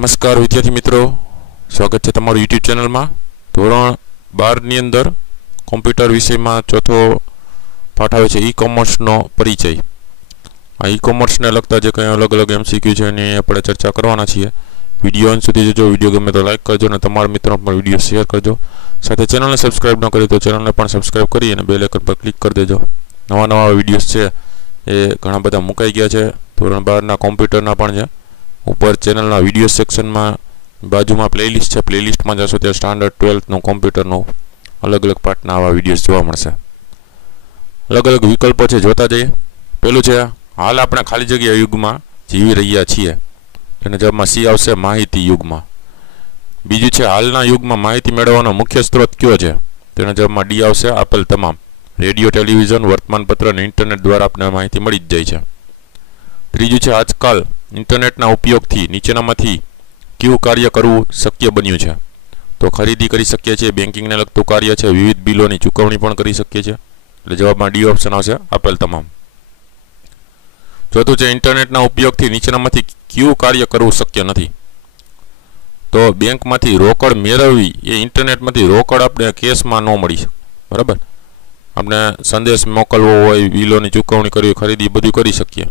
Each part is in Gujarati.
નમસ્કાર વિદ્યાર્થી મિત્રો, સ્વાગત છે તમારું YouTube ચેનલમાં। ધોરણ 12 ની અંદર કોમ્પ્યુટર વિષયમાં ચોથો પાઠ આવે છે ઈ-કોમર્સનો પરિચય। આ ઈ-કોમર્સને લગતા જે કંઈ અલગ અલગ MCQ છે એની આપણે ચર્ચા કરવાના છીએ। વિડિયો અંત સુધી જોજો। વિડિયો ગમે તો લાઈક કરજો અને તમારા મિત્રોને પણ વિડિયો શેર કરજો। સાથે ચેનલને સબસ્ક્રાઇબ ન કરી તો ચેનલને પણ સબસ્ક્રાઇબ કરી અને બેલ આઇકન પર ક્લિક કરી દેજો। નવા વિડિયોઝ છે એ ઘણા બધા મુકાઈ ગયા છે। ધોરણ 12 ના કોમ્પ્યુટરના પણ છે। ऊपर चेनल वीडियो सेक्शन में बाजू में प्लेलिस्ट है। प्लेलिस्ट में जशो तो स्टैंडर्ड 12 नो कॉम्प्यूटर नो अलग अलग पार्टना आवा वीडियोस जोवा मळशे। अलग अलग विकल्पो छे, जोता जईए। पहेलुं छे हाल आपणे खाली जग्या युग में जीवी रह्या छीए, तेना जवाबमां सी आवशे माहिती युग में। बीजुं छे हालना युग में माहिती मेळवવાનો मुख्य स्त्रोत क्यो छे, तेना जवाबमां डी आवशे आपल तमाम। रेडियो, टेलिविजन, वर्तमानपत्र अने इंटरनेट द्वारा आपणे माहिती मळी ज जाय छे। त्रीजुं छे आजकाल इंटरनेटना उपयोगथी नीचेनामांथी क्यू कार्य करवुं शक्य बन्युं छे। तो खरीदी करी शकीए छीए, बेंकिंगने लगतुं कार्य छे, विविध बिलोनी चूकवणी पण करी शकीए छीए। એટલે જવાબમાં ડી ઓપ્શન આવશે આપેલ તમામ। ચોથું છે ઇન્ટરનેટના ઉપયોગથી નીચેનામાંથી ક્યુ કાર્ય કરવું શક્ય નથી। તો બેંકમાંથી રોકડ મેળવવી એ ઇન્ટરનેટમાંથી રોકડ આપણે કેશમાં ન મળી શકે, બરાબર। આપણે સંદેશ મોકલવો હોય, બિલોની ચૂકવણી કરવી, ખરીદી બધું કરી શકીએ,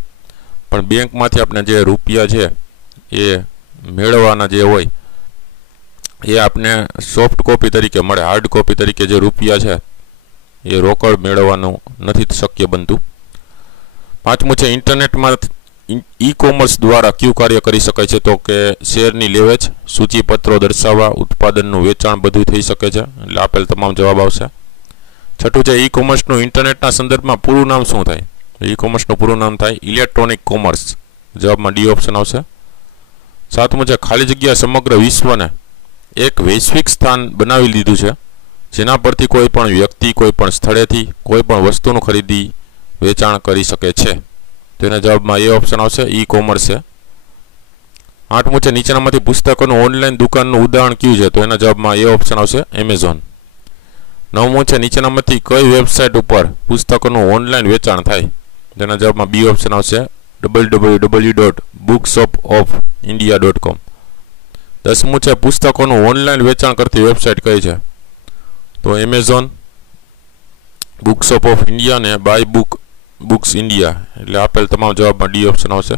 પણ બેંકમાંથી આપણે જે રૂપિયા છે એ મેળવવાના જે હોય એ આપણે સોફ્ટ કોપી તરીકે મળે, હાર્ડ કોપી તરીકે જે રૂપિયા છે એ રોકડ મેળવવાનું નથી શક્ય બનતું। પાંચમું છે ઇન્ટરનેટમાં ઈ-કોમર્સ દ્વારા ક્યુ કાર્ય કરી શકાય છે, તો કે શેરની લેવેચ, સૂચિપત્રો દર્શાવવા, ઉત્પાદનનું વેચાણ બધું થઈ શકે છે। એટલે આપેલ તમામ જવાબ આવશે। છઠ્ઠું છે ઈ-કોમર્સનું ઇન્ટરનેટના સંદર્ભમાં પૂરું નામ શું થાય? ઈ-કોમર્સનું પૂરું નામ થાય ઇલેક્ટ્રોનિક કોમર્સ। જવાબમાં ડી ઓપ્શન આવશે। સાતમું છે ખાલી જગ્યા સમગ્ર વિશ્વને એક વૈશ્વિક સ્થાન બનાવી લીધું છે, જેના પરથી કોઈ પણ વ્યક્તિ કોઈ પણ સ્થળેથી કોઈ પણ વસ્તુનું ખરીદી વેચાણ કરી શકે છે। તેના જવાબમાં એ ઓપ્શન આવશે, ઈ-કોમર્સ છે। આઠમું છે નીચેનામાંથી પુસ્તકોનું ઓનલાઈન દુકાનનું ઉદાહરણ કયું છે? તો એના જવાબમાં એ ઓપ્શન આવશે, એમેઝોન। નવમું છે નીચેનામાંથી કઈ વેબસાઇટ ઉપર પુસ્તકોનું ઓનલાઈન વેચાણ થાય? તેના જવાબમાં બી ઓપ્શન આવશે, www.bookshopofIndia.com। દસમું છે પુસ્તકોનું ઓનલાઈન વેચાણ કરતી વેબસાઇટ કઈ છે? તો એમેઝોન, બુકશોપ ઓફ ઇન્ડિયા ને બાય બુક્સ ઇન્ડિયા। એટલે આપેલ તમામ જવાબમાં ડી ઓપ્શન આવશે।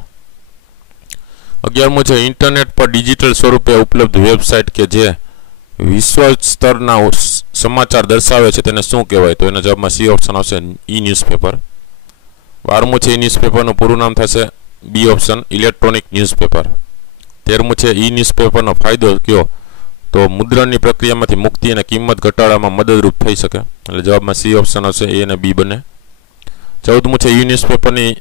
11મું છે ઇન્ટરનેટ પર ડિજિટલ સ્વરૂપે ઉપલબ્ધ વેબસાઇટ કે જે વિશ્વ સ્તરના સમાચાર દર્શાવે છે તેને શું કહેવાય? તો એના જવાબમાં સી ઓપ્શન આવશે, ઈ ન્યૂઝપેપર। 12મું છે ઈ ન્યૂઝપેપરનું પૂરું નામ થશે બી ઓપ્શન, ઇલેક્ટ્રોનિક ન્યૂઝપેપર। 13મું છે ઈ ન્યૂઝપેપરનો ફાયદો કયો? તો મુદ્રણની પ્રક્રિયામાંથી મુક્તિ અને કિંમત ઘટાડવામાં મદદરૂપ થઈ શકે। એટલે જવાબમાં સી ઓપ્શન આવશે, એ અને બી બંને। 14મું છે ઈ ન્યૂઝપેપરની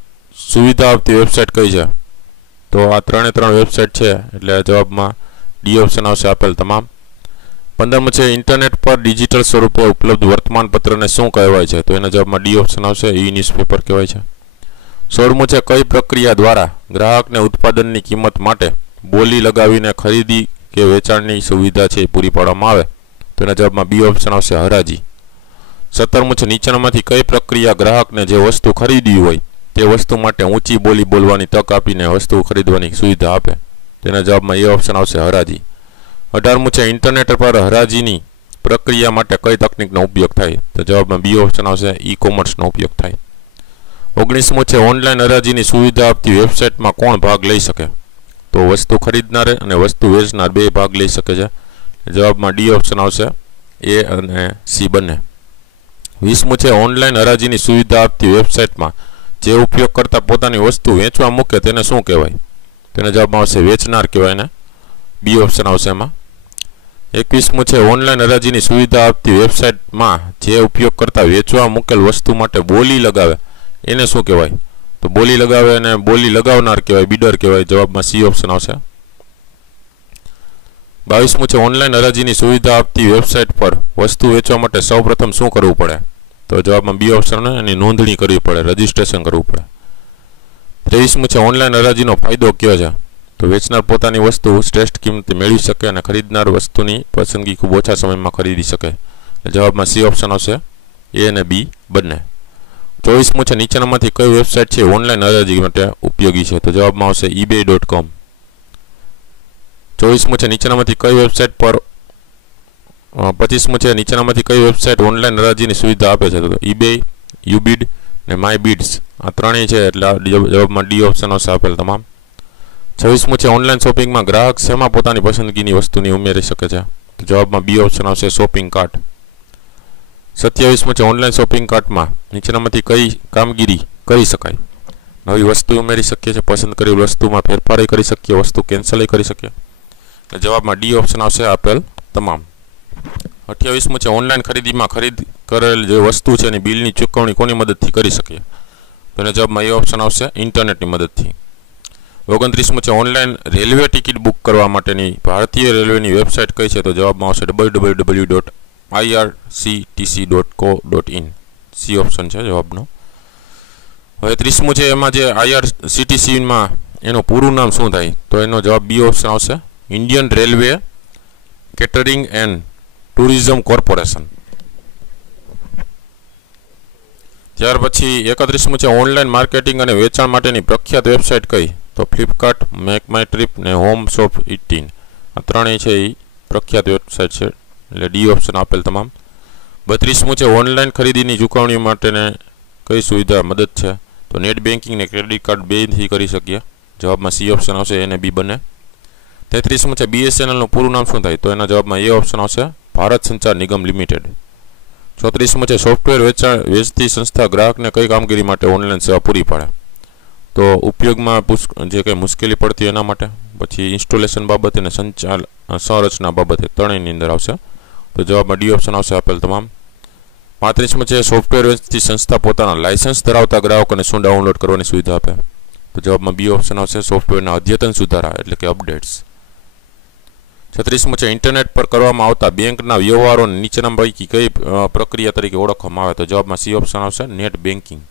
સુવિધા આપતી વેબસાઇટ કઈ છે? તો આ ત્રણ વેબસાઇટ છે, એટલે જવાબમાં ડી ઓપ્શન આવશે, આપેલ તમામ। 15મું છે ઇન્ટરનેટ પર ડિજિટલ સ્વરૂપે ઉપલબ્ધ વર્તમાનપત્રને શું કહેવાય છે? તો એના જવાબમાં ડી ઓપ્શન આવશે, ઈ ન્યૂઝપેપર કહેવાય છે। 16મું છે કઈ પ્રક્રિયા દ્વારા ગ્રાહકને ઉત્પાદનની કિંમત માટે બોલી લગાવીને ખરીદી કે વેચાણની સુવિધા છે પૂરી પાડવામાં આવે? તો એના જવાબમાં બી ઓપ્શન આવશે, હરાજી। 17મું છે નીચેનામાંથી કઈ પ્રક્રિયા ગ્રાહકને જે વસ્તુ ખરીદવી હોય તે વસ્તુ માટે ઊંચી બોલી બોલવાની તક આપીને વસ્તુ ખરીદવાની સુવિધા આપે? તેના જવાબમાં એ ઓપ્શન આવશે, હરાજી। 18મું છે ઇન્ટરનેટ પર હરાજીની પ્રક્રિયા માટે કઈ તકનીકનો ઉપયોગ થાય? તો જવાબમાં બી ઓપ્શન આવશે, ઈ-કોમર્સનો ઉપયોગ થાય। 19મું છે ઓનલાઈન હરાજીની સુવિધા આપતી વેબસાઇટમાં કોણ ભાગ લઈ શકે? તો વસ્તુ ખરીદનાર અને વસ્તુ વેચનાર બે ભાગ લઈ શકે છે। જવાબમાં ડી ઓપ્શન આવશે, એ અને સી બંને। 20મું છે ઓનલાઈન હરાજીની સુવિધા આપતી વેબસાઇટમાં જે ઉપયોગકર્તા પોતાની વસ્તુ વેચવા મૂકે તેને શું કહેવાય? તેના જવાબમાં આવશે, વેચનાર કહેવાય ને બી ઓપ્શન આવશે એમાં। 21મું છે ઓનલાઈન હરાજીની સુવિધા આપતી વેબસાઇટમાં જે ઉપયોગકર્તા વેચવા મૂકેલ વસ્તુ માટે બોલી લગાવે એને શું કહેવાય? તો બોલી લગાવે અને બોલી લગાવનાર કહેવાય, બિડર કહેવાય। જવાબમાં સી ઓપ્શન આવશે। 22મું છે ઓનલાઈન હરાજીની સુવિધા આપતી વેબસાઇટ પર વસ્તુ વેચવા માટે સૌપ્રથમ શું કરવું પડે? તો જવાબમાં બી ઓપ્શન, એની નોંધણી કરવી પડે, રજીસ્ટ્રેશન કરવું પડે। 23મું છે ઓનલાઈન હરાજીનો ફાયદો કયો છે? તો વેચનાર પોતાની વસ્તુ શ્રેષ્ઠ કિંમતે મેળવી શકે અને ખરીદનાર વસ્તુની પસંદગી ખૂબ ઓછા સમયમાં ખરીદી શકે। જવાબમાં સી ઓપ્શન આવશે, એ અને બી બંને। 24મું છે નીચેનામાંથી કઈ વેબસાઇટ છે ઓનલાઈન હરાજી માટે ઉપયોગી છે? તો જવાબમાં આવશે eBay.com। 24મું છે નીચેનામાંથી કઈ વેબસાઇટ પર 25મું છે નીચેનામાંથી કઈ વેબસાઇટ ઓનલાઈન હરાજીની સુવિધા આપે છે? તો eBay, Ubid ને MyBids આ ત્રણેય છે એટલે જવાબમાં ડી ઓપ્શન આવશે આપેલ તમામ. 26મું છે ઓનલાઈન શોપિંગમાં ગ્રાહક શેમાં પોતાની પસંદગીની વસ્તુની ઉમેરી શકે છે? તો જવાબમાં બી ઓપ્શન આવશે શોપિંગ કાર્ટ. 27મું છે ઓનલાઈન શોપિંગ કાર્ટમાં નીચેનામાંથી કઈ કામગીરી કરી શકાય? નવી વસ્તુ ઉમેરી શકીએ છીએ, પસંદ કરેલી વસ્તુમાં ફેરફાર કરી શકીએ, વસ્તુ કેન્સલ કરી શકીએ. એટલે જવાબમાં ડી ઓપ્શન આવશે આપેલ તમામ. 28મું છે ઓનલાઈન ખરીદીમાં ખરીદ કરેલ જે વસ્તુ છે એની બિલની ચૂકવણી કોની મદદથી કરી શકીએ? તો એના જવાબમાં એ ઓપ્શન આવશે ઇન્ટરનેટની મદદથી. 29મું છે ઓનલાઈન રેલવે ટિકિટ બુક કરવા માટેની ભારતીય રેલવેની વેબસાઇટ કઈ છે? તો જવાબમાં આવશે www.irctc.co.in. સી ઓપ્શન છે જવાબનો. હવે 30મું છે એમાં જે IRCTCમાં એનું પૂરું નામ શું થાય? તો એનો જવાબ બી ઓપ્શન આવશે Indian railway catering and tourism corporation. ત્યાર પછી 31મું છે ઓનલાઈન માર્કેટિંગ અને વેચાણ માટેની પ્રખ્યાત વેબસાઇટ કઈ? તો ફ્લિપકાર્ટ, મેક માય ટ્રીપ ને હોમ શોપ 18 આ ત્રણેય છે એ પ્રખ્યાત વેબસાઇટ છે એટલે ડી ઓપ્શન આપેલ તમામ. 32મું છે ઓનલાઈન ખરીદીની ચૂકવણી માટેને કઈ સુવિધા મદદ છે? તો નેટ બેન્કિંગ ને ક્રેડિટ કાર્ડ બેથી કરી શકીએ. જવાબમાં સી ઓપ્શન આવશે એને બી બંને. 33મું છે BSNLનું પૂરું નામ શું થાય? તો એના જવાબમાં એ ઓપ્શન આવશે ભારત સંચાર નિગમ લિમિટેડ. 34મું છે સોફ્ટવેર વેચતી સંસ્થા ગ્રાહકને કઈ કામગીરી માટે ઓનલાઈન સેવા પૂરી પાડે? તો ઉપયોગમાં જે કંઈ મુશ્કેલી પડતી એના માટે, પછી ઇન્સ્ટોલેશન બાબતે અને સંરચના બાબતે ત્રણેયની અંદર આવશે. તો જવાબમાં ડી ઓપ્શન આવશે આપેલ તમામ. 35મું છે સોફ્ટવેર વેચતી સંસ્થા પોતાના લાયસન્સ ધરાવતા ગ્રાહકોને શું ડાઉનલોડ કરવાની સુવિધા આપે? તો જવાબમાં બી ઓપ્શન આવશે સોફ્ટવેરના અદ્યતન સુધારા એટલે કે અપડેટ્સ. 36મું છે ઇન્ટરનેટ પર કરવામાં આવતા બેંકના વ્યવહારોને નીચેના પૈકી કઈ પ્રક્રિયા તરીકે ઓળખવામાં આવે? તો જવાબમાં સી ઓપ્શન આવશે નેટ બેન્કિંગ.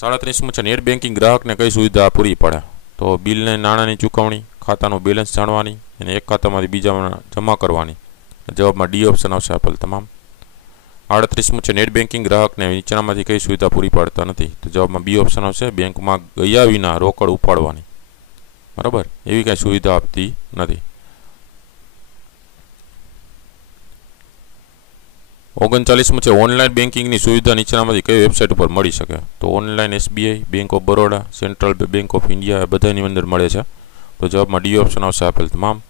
37મું છે નેટ બેન્કિંગ ગ્રાહકને કઈ સુવિધા પૂરી પાડે? તો બિલને નાણાંની ચૂકવણી, ખાતાનું બેલેન્સ જાણવાની અને એક ખાતામાંથી બીજામાં જમા કરવાની. જવાબમાં ડી ઓપ્શન આવશે આપેલ તમામ. 38મું છે નેટ બેન્કિંગ ગ્રાહકને નીચેનામાંથી કઈ સુવિધા પૂરી પાડતા નથી? તો જવાબમાં બી ઓપ્શન આવશે બેંકમાં ગયા વિના રોકડ ઉપાડવાની. બરાબર, એવી કાંઈ સુવિધા આપતી નથી. 39મું છે ઓનલાઈન બેન્કિંગની સુવિધા નીચેનામાંથી કઈ વેબસાઇટ ઉપર મળી શકે? તો online SBI, bank of Baroda, central bank of India બધાની અંદર મળે છે. તો જવાબમાં ડી ઓપ્શન આવશે આપેલ તમામ.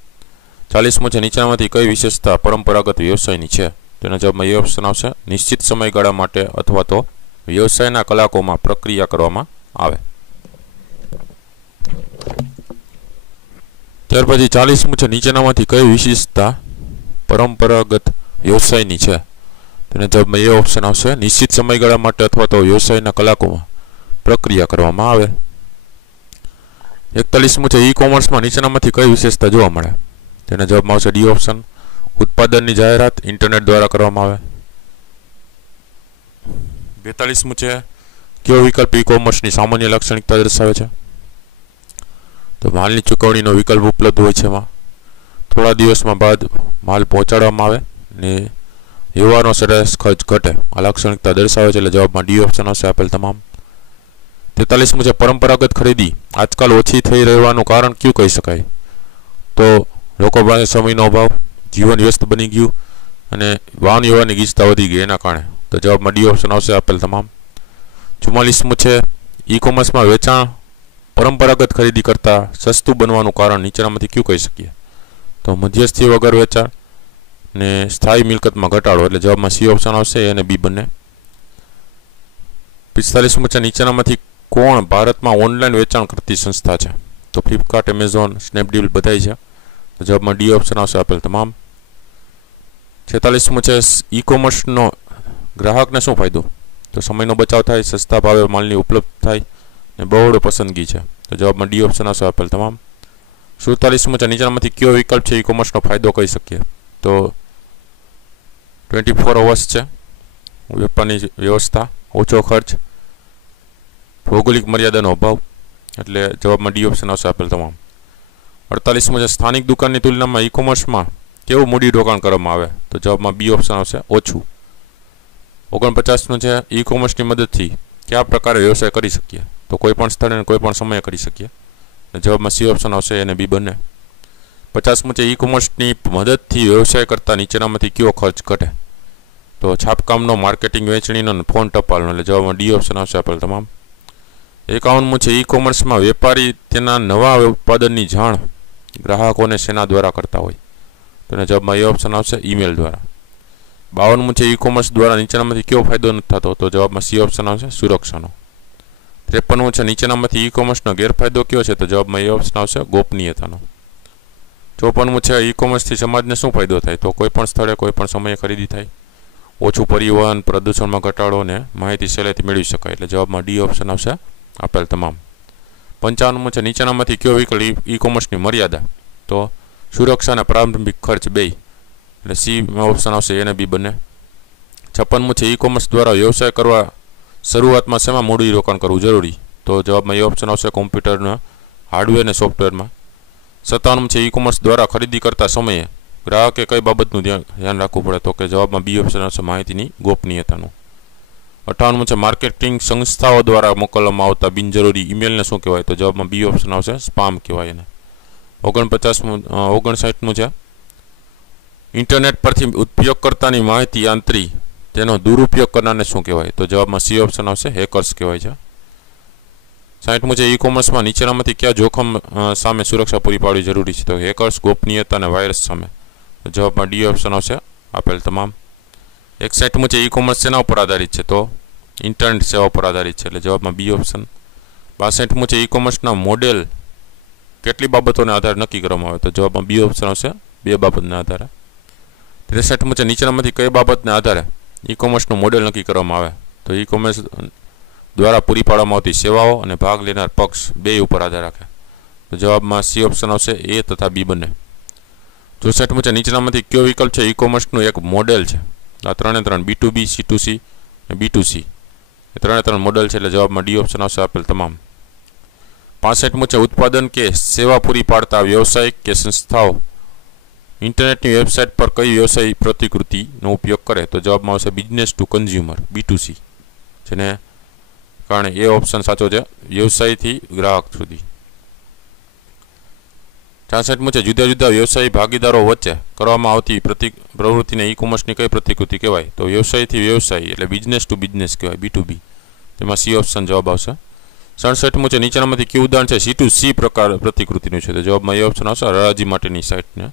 40મું છે નીચેનામાંથી કઈ વિશેષતા પરંપરાગત વ્યવસાયની છે? તેના જવાબમાં એ ઓપ્શન આવશે નિશ્ચિત સમયગાળા માટે અથવા તો વ્યવસાયના કલાકોમાં પ્રક્રિયા કરવામાં આવે. ત્યાર પછી 40મું છે નીચેનામાંથી કઈ વિશેષતા પરંપરાગત વ્યવસાયની છે? તેના જવાબમાં એ ઓપ્શન આવશે નિશ્ચિત સમયગાળા માટે અથવા તો વ્યવસાયના કલાકોમાં પ્રક્રિયા કરવામાં આવે. 41મું છે ઈ કોમર્સમાં નીચેનામાંથી કઈ વિશેષતા જોવા મળે? તેના જવાબમાં આવશે ડી ઓપ્શન ઉત્પાદનની જાહેરાત ઇન્ટરનેટ દ્વારા કરવામાં આવે. 42મું છે કયો વિકલ્પ ઈ કોમર્સની સામાન્ય લાક્ષણિકતા દર્શાવે છે? તો માલની ચૂકવણીનો વિકલ્પ ઉપલબ્ધ હોય છે. એમાં થોડા દિવસમાં બાદ માલ પહોંચાડવામાં આવે ને વ્યવહારનો સરેરાશ ખર્ચ ઘટે આ લાક્ષણિકતા દર્શાવે છે એટલે જવાબમાં ડી ઓપ્શન આવશે આપેલ તમામ. 43મું છે પરંપરાગત ખરીદી આજકાલ ઓછી થઈ રહેવાનું કારણ કયું કહી શકાય? તો લોકો પાસે સમયનો અભાવ, જીવન વ્યસ્ત બની ગયું અને વાહન વ્યવહારની ગીચતા વધી ગઈ એના કારણે. તો જવાબમાં ડી ઓપ્શન આવશે આપેલ તમામ. 44મું છે ઈ કોમર્સમાં વેચાણ પરંપરાગત ખરીદી કરતાં સસ્તું બનવાનું કારણ નીચેનામાંથી કયું કહી શકીએ? તો મધ્યસ્થી વગર વેચાણ ને સ્થાયી મિલકતમાં ઘટાડો એટલે જવાબમાં સી ઓપ્શન આવશે અને બી બંને. 45મું છે નીચેનામાંથી કોણ ભારતમાં ઓનલાઈન વેચાણ કરતી સંસ્થા છે? તો ફ્લિપકાર્ટ, એમેઝોન, સ્નેપડીલ બધાય છે. તો જવાબમાં ડી ઓપ્શન આવશે આપેલ તમામ. 46મું છે ઈ કોમર્સનો ગ્રાહકને શું ફાયદો? તો સમયનો બચાવ થાય, સસ્તા ભાવે માલની ઉપલબ્ધ થાય ને બહોળી પસંદગી છે. તો જવાબમાં ડી ઓપ્શન આવશે આપેલ તમામ. 47મું છે નીચેનામાંથી કયો વિકલ્પ છે ઈ કોમર્સનો ફાયદો કહી શકીએ? તો 24 અવર્સ છે, વેપારની વ્યવસ્થા, ઓછો ખર્ચ, ભૌગોલિક મર્યાદાનો અભાવ એટલે જવાબમાં ડી ઓપ્શન આવશે આપેલ તમામ. 48મું છે સ્થાનિક દુકાનની તુલનામાં ઈ કોમર્સમાં કેવું મૂડી રોકાણ કરવામાં આવે? તો જવાબમાં બી ઓપ્શન આવશે ઓછું. 49મું છે ઈ કોમર્સની મદદથી કયા પ્રકારે વ્યવસાય કરી શકીએ? તો કોઈ પણ સ્થળે અને કોઈ પણ સમયે કરી શકીએ. જવાબમાં સી ઓપ્શન આવશે એને બી બંને. 50મું છે ઈ કોમર્સની મદદથી વ્યવસાય કરતા નીચેનામાંથી કયો ખર્ચ ઘટે? તો છાપકામનો, માર્કેટિંગ, વેચણીનો અને ફોન ટપાલનો, એટલે જવાબમાં ડી ઓપ્શન આવશે આપેલ તમામ. 51મું છે ઈ કોમર્સમાં વેપારી તેના નવા ઉત્પાદનની જાણ ગ્રાહકોને શેના દ્વારા કરતા હોય? તો એના જવાબમાં એ ઓપ્શન આવશે ઈમેલ દ્વારા. 52મું છે ઈ કોમર્સ દ્વારા નીચેનામાંથી કયો ફાયદો નથી થતો? તો જવાબમાં સી ઓપ્શન આવશે સુરક્ષાનો. 53મું છે નીચેનામાંથી ઈ કોમર્સનો ગેરફાયદો કયો છે? તો જવાબમાં એ ઓપ્શન આવશે ગોપનીયતાનો. 54મું છે ઈ કોમર્સથી સમાજને શું ફાયદો થાય? તો કોઈ પણ સ્થળે કોઈ પણ સમયે ખરીદી થાય, ઓછું પરિવહન, પ્રદૂષણમાં ઘટાડો ને માહિતી સહેલાઈથી મેળવી શકાય, એટલે જવાબમાં ડી ઓપ્શન આવશે આપેલ તમામ. 55મું છે નીચેનામાંથી કયો વિકલ્પ ઈ કોમર્સની મર્યાદા? તો સુરક્ષા અને પ્રારંભિક ખર્ચ બે, એટલે સી ઓપ્શન આવશે એને બી બંને. 56મું છે ઈ કોમર્સ દ્વારા વ્યવસાય કરવા શરૂઆતમાં શેમાં મૂડીરોકાણ કરવું જરૂરી? તો જવાબમાં એ ઓપ્શન આવશે કોમ્પ્યુટરના હાર્ડવેર અને સોફ્ટવેરમાં. 57મું છે ઈ કોમર્સ દ્વારા ખરીદી કરતા સમયે ગ્રાહકે કઈ બાબતનું ધ્યાન રાખવું પડે? તો કે જવાબમાં બી ઓપ્શન આવશે માહિતીની ગોપનીયતાનું. 58મું છે માર્કેટિંગ સંસ્થાઓ દ્વારા મોકલવામાં આવતા બિનજરૂરી ઈમેલને શું કહેવાય? તો જવાબમાં બી ઓપ્શન આવશે સ્પામ કહેવાય એને. 59મું છે ઇન્ટરનેટ પરથી ઉપયોગકર્તાની માહિતી આંતરી તેનો દુરુપયોગ કરનારને શું કહેવાય? તો જવાબમાં સી ઓપ્શન આવશે હેકર્સ કહેવાય છે. 60મું છે ઈ કોમર્સમાં નીચેનામાંથી કયા જોખમ સામે સુરક્ષા પૂરી પાડવી જરૂરી છે? તો હેકર્સ, ગોપનીયતા અને વાયરસ સામે, તો જવાબમાં ડી ઓપ્શન આવશે આપેલ તમામ. 61મું છે ઈ કોમર્સ શેના ઉપર આધારિત છે? તો ઇન્ટરનેટ સેવા પર આધારિત છે, એટલે જવાબમાં બી ઓપ્શન. 62મું છે ઈ કોમર્સના મોડેલ કેટલી બાબતોને આધારે નક્કી કરવામાં આવે? તો જવાબમાં બી ઓપ્શન આવશે બે બાબતના આધારે. 63મું છે નીચેનામાંથી કઈ બાબતને આધારે ઈ કોમર્સનું મોડેલ નક્કી કરવામાં આવે? તો ઈ કોમર્સ દ્વારા પૂરી પાડવામાં આવતી સેવાઓ અને ભાગ લેનાર પક્ષ બે ઉપર આધાર રાખે, તો જવાબમાં સી ઓપ્શન આવશે એ તથા બી બંને. 64મું છે નીચેનામાંથી કયો વિકલ્પ છે ઈ કોમર્સનું એક મોડેલ છે? આ ત્રણે ત્રણ B2B, C2C અને B2C એ ત્રણે ત્રણ મોડેલ છે, એટલે જવાબમાં ડી ઓપ્શન આવશે આપેલ તમામ. 65મું છે ઉત્પાદન કે સેવા પૂરી પાડતા વ્યવસાયિક કે સંસ્થાઓ ઇન્ટરનેટની વેબસાઇટ પર કઈ વ્યવસાય પ્રતિકૃતિનો ઉપયોગ કરે? તો જવાબમાં આવશે બિઝનેસ ટુ કન્ઝ્યુમર B2C, જેને કારણે એ ઓપ્શન સાચો છે વ્યવસાયથી ગ્રાહક સુધી. 66મું છે જુદા જુદા વ્યવસાયી ભાગીદારો વચ્ચે કરવામાં આવતી પ્રવૃત્તિને ઈ કોમર્સની કઈ પ્રતિકૃતિ કહેવાય? તો વ્યવસાયથી વ્યવસાયી એટલે બિઝનેસ ટુ બિઝનેસ કહેવાય B2B, તેમાં સી ઓપ્શન જવાબ આવશે. 67મું છે નીચેનામાંથી કયું ઉદાહરણ છે C2C પ્રકાર પ્રતિકૃતિનું છે? તો જવાબમાં એ ઓપ્શન આવશે હરાજી માટેની સાઇટને.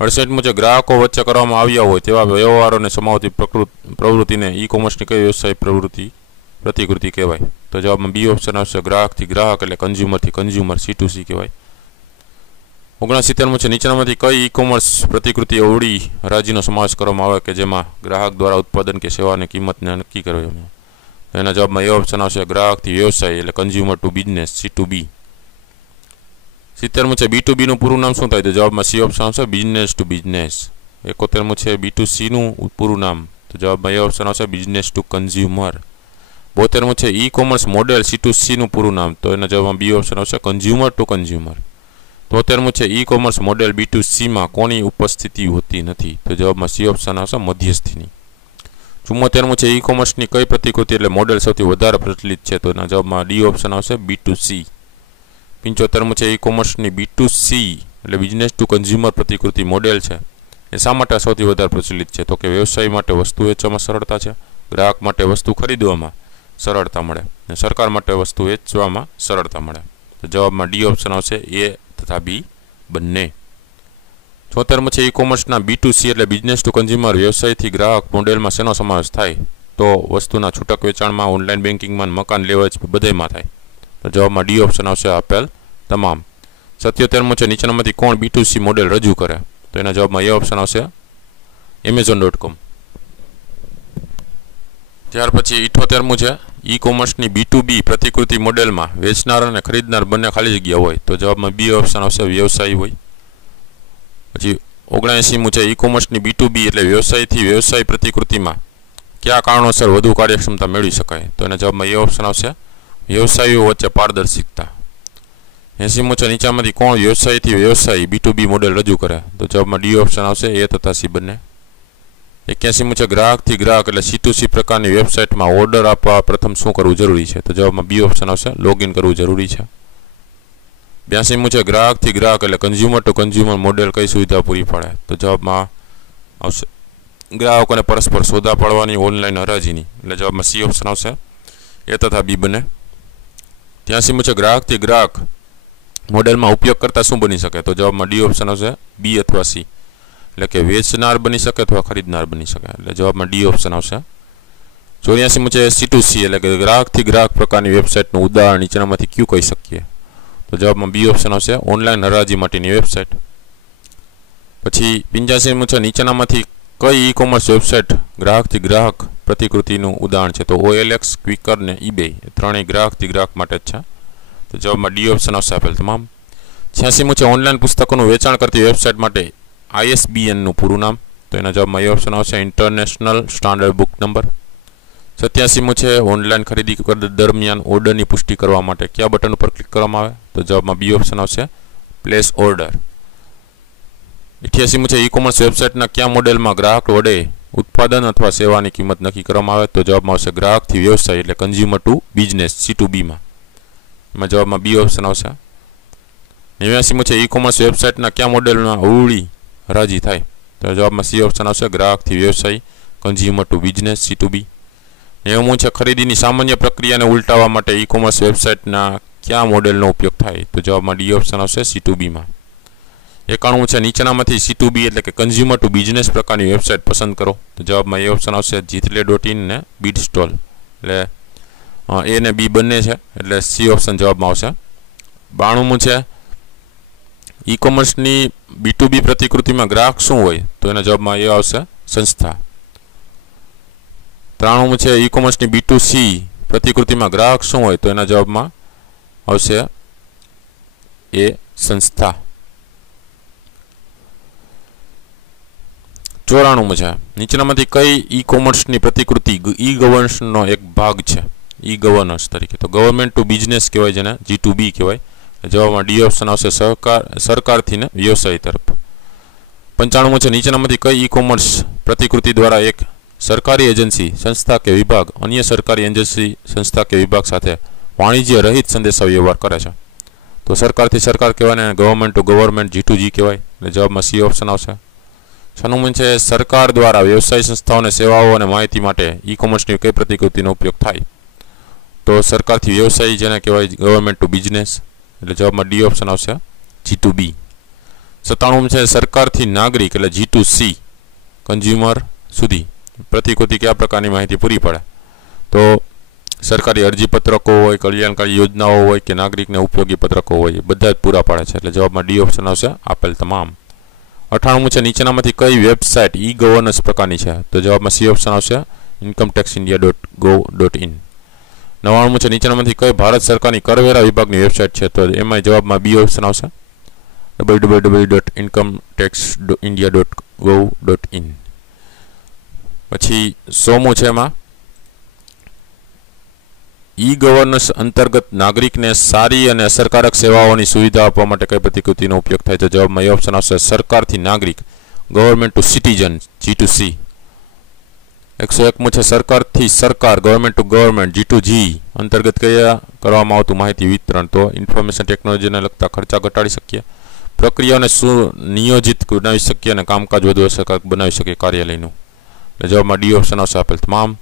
68મું છે ગ્રાહકો વચ્ચે કરવામાં આવ્યા હોય તેવા વ્યવહારોને સમાવતી પ્રવૃત્તિને ઈ કોમર્સની કઈ વ્યવસાય પ્રતિકૃતિ કહેવાય? તો જવાબમાં બી ઓપ્શન આવશે ગ્રાહકથી ગ્રાહક એટલે કન્ઝ્યુમરથી કન્ઝ્યુમર C2C કહેવાય. 69મું છે નીચેનામાંથી કઈ ઈ કોમર્સ પ્રતિકૃતિ અવળી હરાજીનો સમાવેશ કરવામાં આવે કે જેમાં ગ્રાહક દ્વારા ઉત્પાદન કે સેવાની કિંમતને નક્કી કરવામાં? એના જવાબમાં એ ઓપ્શન આવશે ગ્રાહકથી વ્યવસાય એટલે કન્ઝ્યુમર ટુ બિઝનેસ C2B. 70મું છે B2B નું પૂરું નામ શું થાય? તો જવાબમાં સી ઓપ્શન આવશે બિઝનેસ ટુ બિઝનેસ. 71મું છે B2C નું પૂરું નામ? તો જવાબમાં એ ઓપ્શન આવશે બિઝનેસ ટુ કન્ઝ્યુમર. 72મું છે ઈ કોમર્સ મોડેલ C2C નું પૂરું નામ? તો એના જવાબમાં બી ઓપ્શન આવશે કન્ઝ્યુમર ટુ કન્ઝ્યુમર. 73મું છે ઈ કોમર્સ મોડેલ B2C માં કોની ઉપસ્થિતિ હોતી નથી? તો જવાબમાં સી ઓપ્શન આવશે મધ્યસ્થીની. 74મું છે ઈ કોમર્સની કઈ પ્રતિકૃતિ એટલે મોડેલ સૌથી વધારે પ્રચલિત છે? તો એના જવાબમાં ડી ઓપ્શન આવશે B2C. 75મું છે ઈ કોમર્સની B2C એટલે બિઝનેસ ટુ કન્ઝ્યુમર પ્રતિકૃતિ મોડેલ છે એ શા માટે સૌથી વધારે પ્રચલિત છે? તો કે વ્યવસાય માટે વસ્તુ વેચવામાં સરળતા છે, ગ્રાહક માટે વસ્તુ ખરીદવામાં સરળતા મળે અને સરકાર માટે વસ્તુ વેચવામાં સરળતા મળે, તો જવાબમાં ડી ઓપ્શન આવશે એ તથા બી બંને. 76મું છે ઈ કોમર્સના B2C એટલે બિઝનેસ ટુ કન્ઝ્યુમર વ્યવસાયથી ગ્રાહક મોડેલમાં શેનો સમાવેશ થાય? તો વસ્તુના છૂટક વેચાણમાં, ઓનલાઈન બેન્કિંગમાં, મકાન લેવાજ બધામાં થાય, તો જવાબમાં ડી ઓપ્શન આવશે આપેલ તમામ. 77મું છે નીચેનામાંથી કોણ B2C મોડેલ રજૂ કરે? તો એના જવાબમાં એ ઓપ્શન આવશે Amazon.com. ત્યાર પછી 78મું છે ઈ કોમર્સની B2B પ્રતિકૃતિ મોડેલમાં વેચનાર અને ખરીદનાર બંને ખાલી જગ્યા હોય? તો જવાબમાં બી ઓપ્શન આવશે વ્યવસાયી હોય. પછી 79મું છે ઈ કોમર્સની B2B એટલે વ્યવસાયથી વ્યવસાય પ્રતિકૃતિમાં કયા કારણોસર વધુ કાર્યક્ષમતા મેળવી શકાય? તો એના જવાબમાં એ ઓપ્શન આવશે વ્યવસાયીઓ વચ્ચે પારદર્શિકતા. 80મું છે નીચામાંથી કોણ વ્યવસાયથી વ્યવસાયી B2B મોડેલ રજૂ કરે? તો જવાબમાં ડી ઓપ્શન આવશે એ તથા સી બંને. 81મું છે ગ્રાહકથી ગ્રાહક એટલે C2C પ્રકારની વેબસાઇટમાં ઓર્ડર આપવા પ્રથમ શું કરવું જરૂરી છે? તો જવાબમાં બી ઓપ્શન આવશે લોગિન કરવું જરૂરી છે. 82 છે ગ્રાહકથી ગ્રાહક એટલે કન્ઝ્યુમર ટુ કન્ઝ્યુમર મોડેલ કઈ સુવિધા પૂરી પાડે? તો જવાબમાં આવશે ગ્રાહકોને પરસ્પર સોદા પાડવાની ઓનલાઈન હરાજીની, એટલે જવાબમાં સી ઓપ્શન આવશે. એ તથા બી બને. 83 છે ગ્રાહકથી ગ્રાહક મોડેલમાં ઉપયોગ કરતા શું બની શકે? તો જવાબમાં ડી ઓપ્શન આવશે, બી અથવા સી, એટલે કે વેચનાર બની શકે અથવા ખરીદનાર બની શકે, એટલે જવાબમાં ડી ઓપ્શન આવશે. 84 છે C2C એટલે કે ગ્રાહકથી ગ્રાહક પ્રકારની વેબસાઇટનું ઉદાહરણ નીચેનામાંથી કયું કહી શકીએ? તો જવાબમાં બી ઓપ્શન આવશે, ઓનલાઈન હરાજી માટેની વેબસાઇટ. પછી 85 છે નીચેનામાંથી કઈ ઈ કોમર્સ વેબસાઇટ ગ્રાહકથી ગ્રાહક પ્રતિકૃતિનું ઉદાહરણ છે? તો OLX, ક્વિકર ને eBay એ ત્રણેય ગ્રાહકથી ગ્રાહક માટે જ છે. તો જવાબમાં ડી ઓપ્શન આવશે આપેલ તમામ. 86 છે ઓનલાઈન પુસ્તકોનું વેચાણ કરતી વેબસાઇટ માટે ISBN નું પૂરું નામ? તો એના જવાબમાં એ ઓપ્શન આવશે, ઇન્ટરનેશનલ સ્ટાન્ડર્ડ બુક નંબર. 87 છે ઓનલાઈન ખરીદી દરમિયાન ઓર્ડરની પુષ્ટિ કરવા માટે કયા બટન ઉપર ક્લિક કરવામાં આવે? તો જવાબમાં બી ઓપ્શન આવશે, પ્લેસ ઓર્ડર. 88 છે ઈ કોમર્સ વેબસાઇટના કયા મોડેલમાં ગ્રાહક વડે ઉત્પાદન અથવા સેવાની કિંમત નક્કી કરવામાં આવે? તો જવાબમાં આવશે ગ્રાહકથી વ્યવસાય એટલે કન્ઝ્યુમર ટુ બિઝનેસ C2B માં. એમાં જવાબમાં બી ઓપ્શન આવશે. 89 છે ઈ કોમર્સ વેબસાઇટના કયા મોડેલમાં અવળી હરાજી થાય? તો જવાબમાં સી ઓપ્શન આવશે, ગ્રાહકથી વ્યવસાય કન્ઝ્યુમર ટુ બિઝનેસ C2B. 90 છે ખરીદીની સામાન્ય પ્રક્રિયાને ઉલટાવવા માટે ઈ કોમર્સ વેબસાઇટના કયા મોડેલનો ઉપયોગ થાય? તો જવાબમાં ડી ઓપ્શન આવશે, C2B માં. 91 છે નીચેનામાંથી C2B એટલે કે કન્ઝ્યુમર ટુ બિઝનેસ પ્રકારની વેબસાઇટ પસંદ કરો? તો જવાબમાં એ ઓપ્શન આવશે, જીતલે.in ને બીડસ્ટોલ, એટલે એ ને બી બંને છે, એટલે સી ઓપ્શન જવાબમાં આવશે. 92 છે ઈ કોમર્સની B2B પ્રતિકૃતિમાં ગ્રાહક શું હોય? તો એના જવાબમાં એ આવશે, સંસ્થા. 93 છે ઈ કોમર્સની B2C પ્રતિકૃતિમાં ગ્રાહક શું હોય? તો એના જવાબમાં આવશે એ સંસ્થા. 94 છે નીચેનામાંથી કઈ ઈ કોમર્સની પ્રતિકૃતિ ઈ ગવર્નન્સનો એક ભાગ છે? ઈ ગવર્નન્સ તરીકે તો ગવર્મેન્ટ ટુ બિઝનેસ કહેવાય, જેને G2B કહેવાય. જવાબમાં ડી ઓપ્શન આવશે, સરકારથી ને વ્યવસાય તરફ. 95 છે નીચેનામાંથી કઈ ઈ કોમર્સ પ્રતિકૃતિ દ્વારા એક સરકારી એજન્સી, સંસ્થા કે વિભાગ અન્ય સરકારી એજન્સી, સંસ્થા કે વિભાગ સાથે વાણિજ્ય રહિત સંદેશાવ્યવહાર કરે છે? તો સરકારથી સરકાર કહેવાય અને ગવર્મેન્ટ ટુ ગવર્મેન્ટ G2G કહેવાય, એટલે જવાબમાં સી ઓપ્શન આવશે. 96 છે સરકાર દ્વારા વ્યવસાય સંસ્થાઓને સેવાઓ અને માહિતી માટે ઈ કોમર્સની કઈ પ્રતિકૃતિનો ઉપયોગ થાય? તો સરકારથી વ્યવસાય જેને કહેવાય ગવર્મેન્ટ ટુ બિઝનેસ, એટલે જવાબમાં ડી ઓપ્શન આવશે, G2B. 97 છે સરકારથી નાગરિક એટલે G2C કન્ઝ્યુમર સુધી પ્રતિકૃતિ કયા પ્રકારની માહિતી પૂરી પાડે? તો સરકારી અરજીપત્રકો હોય, કલ્યાણકારી યોજનાઓ હોય કે નાગરિકને ઉપયોગી પત્રકો હોય, બધા જ પૂરા પાડે છે, એટલે જવાબમાં ડી ઓપ્શન આવશે, આપેલ તમામ. 98 છે નીચેનામાંથી કઈ વેબસાઇટ ઈ ગવર્નન્સ પ્રકારની છે? તો જવાબમાં સી ઓપ્શન આવશે, incometaxindia.gov.in. 99 છે નીચેનામાંથી કઈ ભારત સરકારની કરવેરા વિભાગની વેબસાઇટ છે? તો એમાં જવાબમાં બી ઓપ્શન આવશે, www.incometaxindia.gov.in. પછી 100 છે એમાં ઈ ગવર્નન્સ અંતર્ગત નાગરિકને સારી અને અસરકારક સેવાઓની સુવિધા આપવા માટે કઈ પ્રતિકૃતિનો ઉપયોગ થાય? તો જવાબમાં એ ઓપ્શન આવશે, સરકારથી નાગરિક ગવર્મેન્ટ ટુ સિટીઝન G2C. 101 છે સરકારથી સરકાર ગવર્મેન્ટ ટુ ગવર્મેન્ટ G2G અંતર્ગત કયા કરવામાં આવતું માહિતી વિતરણ? તો ઇન્ફોર્મેશન ટેકનોલોજીને લગતા ખર્ચા ઘટાડી શકીએ, પ્રક્રિયાઓને સુનિયોજિત બનાવી શકીએ અને કામકાજ વધુ અસરકારક બનાવી શકીએ કાર્યાલયનું, એટલે જવાબમાં ડી ઓપ્શન આવશે, આપેલ તમામ.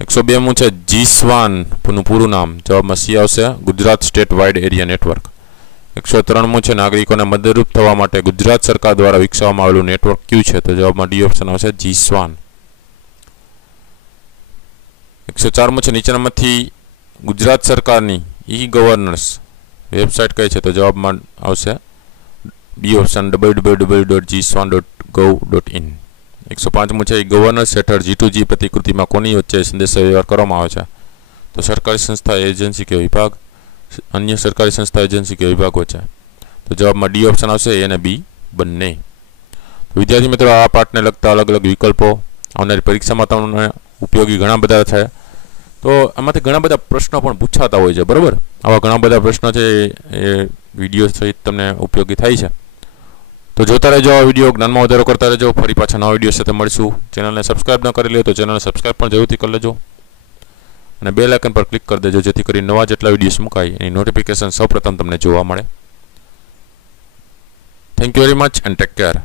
102 છે GSWAN નું પૂરું નામ? જવાબમાં સી આવશે, Gujarat state wide area network. 193 છે નાગરિકોને મદદરૂપ થવા માટે ગુજરાત સરકાર દ્વારા વિકસાવવામાં આવેલું નેટવર્ક કયું છે? તો જવાબમાં ડી ઓપ્શન આવશે, GSWAN. 104 છે નીચેનામાંથી ગુજરાત સરકારની ઈ ગવર્નન્સ વેબસાઇટ કઈ છે? તો જવાબમાં આવશે બી ઓપ્શન, www.gswan.gov.in. 105 છે ગવર્નન્સ હેઠળ G2G પ્રતિકૃતિમાં કોની વચ્ચે સંદેશાવ્યવહાર કરવામાં આવે છે? તો સરકારી સંસ્થા, એજન્સી કે વિભાગ, અન્ય સરકારી સંસ્થા, એજન્સી કે વિભાગ વચ્ચે, તો જવાબમાં ડી ઓપ્શન આવશે, એ અને બી બંને. વિદ્યાર્થી મિત્રો, આ પાઠને લગતા અલગ અલગ વિકલ્પો આવનારી પરીક્ષામાં તમને ઉપયોગી ઘણા બધા થાય, તો આમાંથી ઘણા બધા પ્રશ્નો પણ પૂછાતા હોય છે, બરાબર? આવા ઘણા બધા પ્રશ્નો છે એ વિડીયો સહિત તમને ઉપયોગી થાય છે, તો જોતા રહેજો આ વિડીયો, જ્ઞાનમાં વધારો કરતા રહેજો. ફરી પાછા નવા વિડીયો સાથે મળીશું. ચેનલને સબસ્ક્રાઇબ ન કરી લે તો ચેનલને સબસ્ક્રાઇબ પણ જરૂરથી કરી લેજો અને બેલ આઇકન પર ક્લિક કરી દેજો, જેથી કરી નવા જેટલા વિડીયોઝ મુકાય એની નોટિફિકેશન સૌપ્રથમ તમને જોવા મળે. Thank you very much and take care.